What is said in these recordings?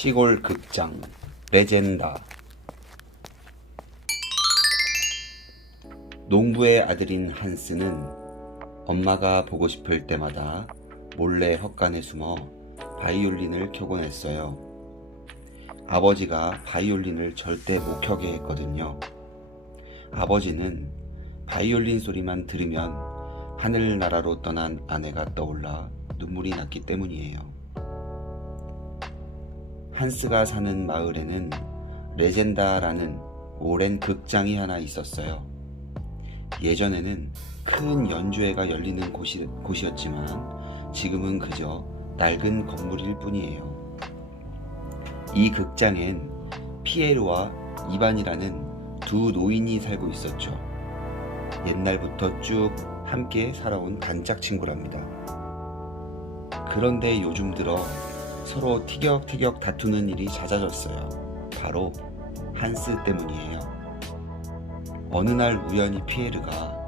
시골 극장 레젠다. 농부의 아들인 한스는 엄마가 보고 싶을 때마다 몰래 헛간에 숨어 바이올린을 켜곤 했어요. 아버지가 바이올린을 절대 못 켜게 했거든요. 아버지는 바이올린 소리만 들으면 하늘나라로 떠난 아내가 떠올라 눈물이 났기 때문이에요. 한스가 사는 마을에는 레젠다라는 오랜 극장이 하나 있었어요. 예전에는 큰 연주회가 열리는 곳이었지만 지금은 그저 낡은 건물일 뿐이에요. 이 극장엔 피에르와 이반이라는 두 노인이 살고 있었죠. 옛날부터 쭉 함께 살아온 단짝 친구랍니다. 그런데 요즘 들어 서로 티격태격 다투는 일이 잦아졌어요. 바로 한스 때문이에요. 어느 날 우연히 피에르가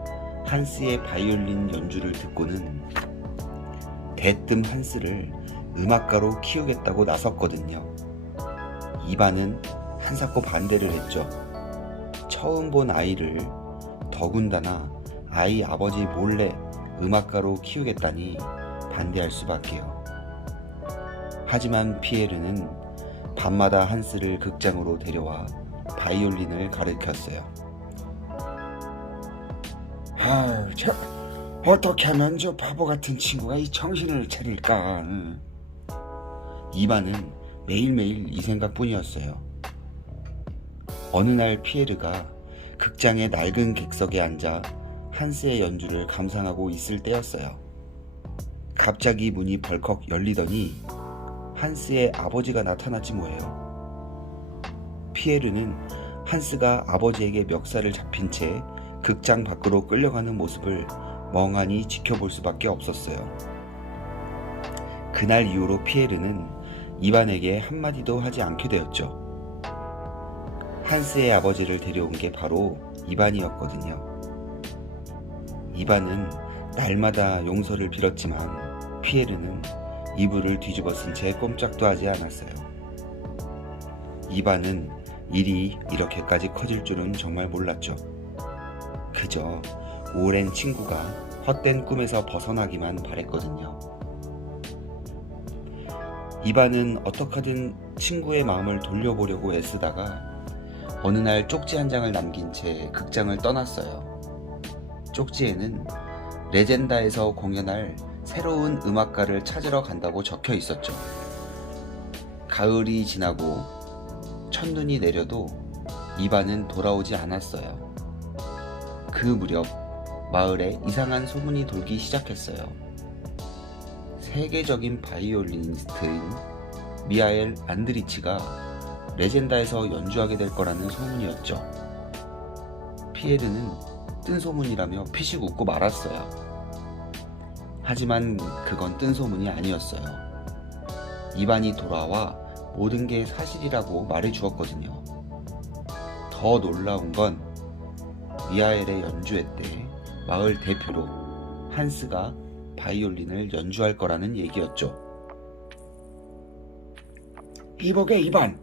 한스의 바이올린 연주를 듣고는 대뜸 한스를 음악가로 키우겠다고 나섰거든요. 이반은 한사코 반대를 했죠. 처음 본 아이를, 더군다나 아이 아버지 몰래 음악가로 키우겠다니 반대할 수밖에요. 하지만 피에르는 밤마다 한스를 극장으로 데려와 바이올린을 가르쳤어요. 어떻게 하면 저 바보 같은 친구가 이 정신을 차릴까? 이반은 매일매일 이 생각뿐이었어요. 어느 날 피에르가 극장의 낡은 객석에 앉아 한스의 연주를 감상하고 있을 때였어요. 갑자기 문이 벌컥 열리더니 한스의 아버지가 나타났지 뭐예요. 피에르는 한스가 아버지에게 멱살을 잡힌 채 극장 밖으로 끌려가는 모습을 멍하니 지켜볼 수밖에 없었어요. 그날 이후로 피에르는 이반에게 한마디도 하지 않게 되었죠. 한스의 아버지를 데려온 게 바로 이반이었거든요. 이반은 날마다 용서를 빌었지만 피에르는 이불을 뒤집어 쓴 채 꼼짝도 하지 않았어요. 이반은 일이 이렇게까지 커질 줄은 정말 몰랐죠. 그저 오랜 친구가 헛된 꿈에서 벗어나기만 바랬거든요. 이반은 어떻게든 친구의 마음을 돌려보려고 애쓰다가 어느 날 쪽지 한 장을 남긴 채 극장을 떠났어요. 쪽지에는 레젠다에서 공연할 새로운 음악가를 찾으러 간다고 적혀 있었죠. 가을이 지나고 첫눈이 내려도 이반은 돌아오지 않았어요. 그 무렵 마을에 이상한 소문이 돌기 시작했어요. 세계적인 바이올리니스트인 미하엘 안드리치가 레젠다에서 연주하게 될 거라는 소문이었죠. 피에르는 뜬 소문이라며 피식 웃고 말았어요. 하지만 그건 뜬 소문이 아니었어요. 이반이 돌아와 모든 게 사실이라고 말해 주었거든요. 더 놀라운 건 미하엘의 연주회 때 마을 대표로 한스가 바이올린을 연주할 거라는 얘기였죠. 이보게 이반,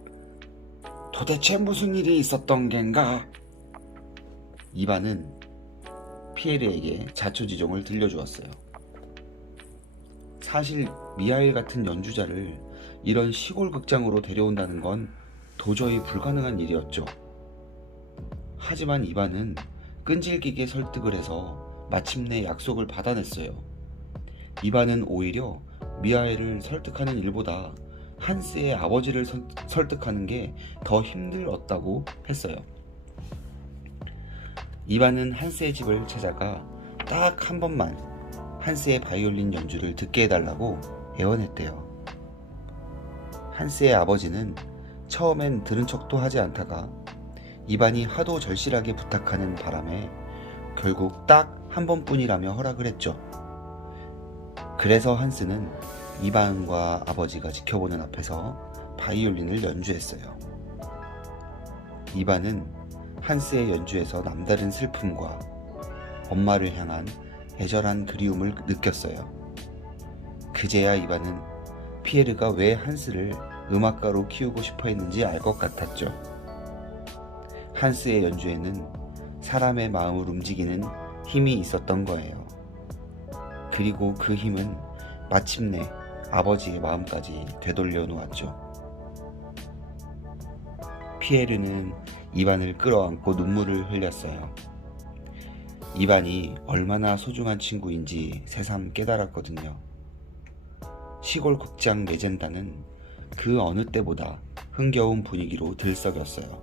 도대체 무슨 일이 있었던 겐가? 이반은 피에르에게 자초지종을 들려주었어요. 사실 미하엘 같은 연주자를 이런 시골 극장으로 데려온다는 건 도저히 불가능한 일이었죠. 하지만 이반은 끈질기게 설득을 해서 마침내 약속을 받아냈어요. 이반은 오히려 미하엘을 설득하는 일보다 한스의 아버지를 설득하는 게 더 힘들었다고 했어요. 이반은 한스의 집을 찾아가 딱 한 번만 한스의 바이올린 연주를 듣게 해달라고 애원했대요. 한스의 아버지는 처음엔 들은 척도 하지 않다가 이반이 하도 절실하게 부탁하는 바람에 결국 딱 한 번뿐이라며 허락을 했죠. 그래서 한스는 이반과 아버지가 지켜보는 앞에서 바이올린을 연주했어요. 이반은 한스의 연주에서 남다른 슬픔과 엄마를 향한 애절한 그리움을 느꼈어요. 그제야 이반은 피에르가 왜 한스를 음악가로 키우고 싶어 했는지 알 것 같았죠. 한스의 연주에는 사람의 마음을 움직이는 힘이 있었던 거예요. 그리고 그 힘은 마침내 아버지의 마음까지 되돌려 놓았죠. 피에르는 이반을 끌어안고 눈물을 흘렸어요. 이반이 얼마나 소중한 친구인지 새삼 깨달았거든요. 시골 극장 레젠다는 그 어느 때보다 흥겨운 분위기로 들썩였어요.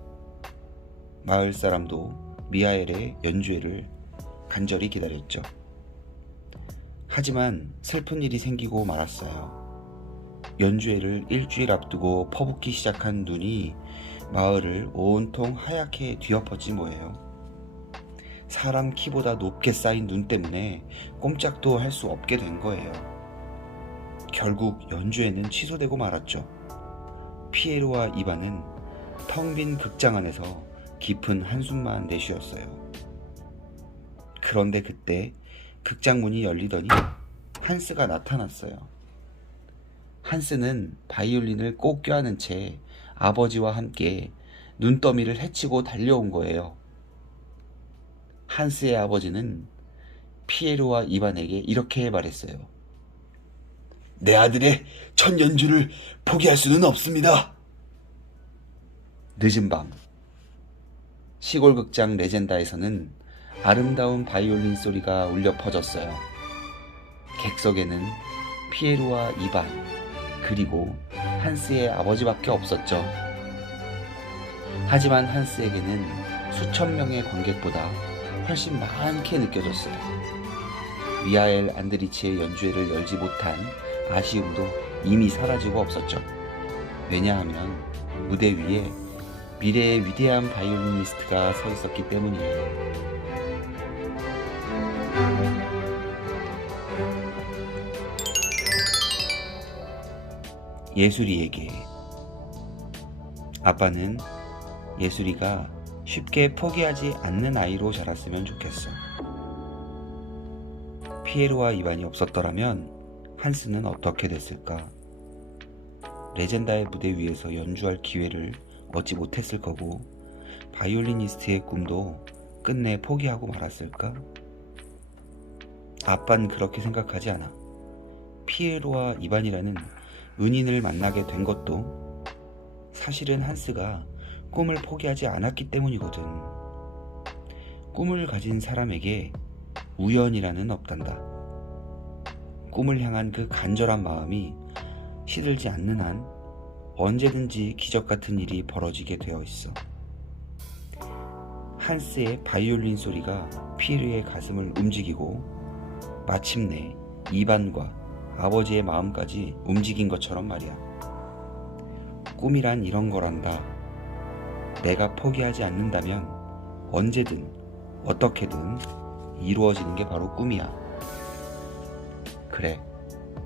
마을 사람도 미하엘의 연주회를 간절히 기다렸죠. 하지만 슬픈 일이 생기고 말았어요. 연주회를 일주일 앞두고 퍼붓기 시작한 눈이 마을을 온통 하얗게 뒤엎었지 뭐예요. 사람 키보다 높게 쌓인 눈 때문에 꼼짝도 할 수 없게 된 거예요. 결국 연주회는 취소되고 말았죠. 피에로와 이반은 텅 빈 극장 안에서 깊은 한숨만 내쉬었어요. 그런데 그때 극장 문이 열리더니 한스가 나타났어요. 한스는 바이올린을 꼭 껴안은 채 아버지와 함께 눈더미를 헤치고 달려온 거예요. 한스의 아버지는 피에로와 이반에게 이렇게 말했어요. 내 아들의 첫 연주를 포기할 수는 없습니다. 늦은 밤 시골 극장 레젠다에서는 아름다운 바이올린 소리가 울려 퍼졌어요. 객석에는 피에로와 이반 그리고 한스의 아버지밖에 없었죠. 하지만 한스에게는 수천 명의 관객보다 훨씬 많게 느껴졌어요. 미하엘 안드리치의 연주회를 열지 못한 아쉬움도 이미 사라지고 없었죠. 왜냐하면 무대 위에 미래의 위대한 바이올리니스트가 서 있었기 때문이에요. 예술이에게. 아빠는 예술이가 쉽게 포기하지 않는 아이로 자랐으면 좋겠어. 피에로와 이반이 없었더라면 한스는 어떻게 됐을까? 레젠다의 무대 위에서 연주할 기회를 얻지 못했을 거고 바이올리니스트의 꿈도 끝내 포기하고 말았을까? 아빠는 그렇게 생각하지 않아. 피에로와 이반이라는 은인을 만나게 된 것도 사실은 한스가 꿈을 포기하지 않았기 때문이거든. 꿈을 가진 사람에게 우연이라는 없단다. 꿈을 향한 그 간절한 마음이 시들지 않는 한 언제든지 기적 같은 일이 벌어지게 되어 있어. 한스의 바이올린 소리가 피에르의 가슴을 움직이고 마침내 이반과 아버지의 마음까지 움직인 것처럼 말이야. 꿈이란 이런 거란다. 내가 포기하지 않는다면 언제든 어떻게든 이루어지는 게 바로 꿈이야. 그래,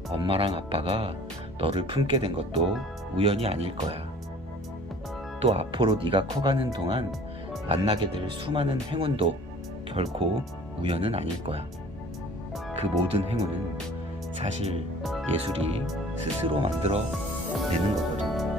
엄마랑 아빠가 너를 품게 된 것도 우연이 아닐 거야. 또 앞으로 네가 커가는 동안 만나게 될 수많은 행운도 결코 우연은 아닐 거야. 그 모든 행운은 사실 예술이 스스로 만들어 내는 거거든.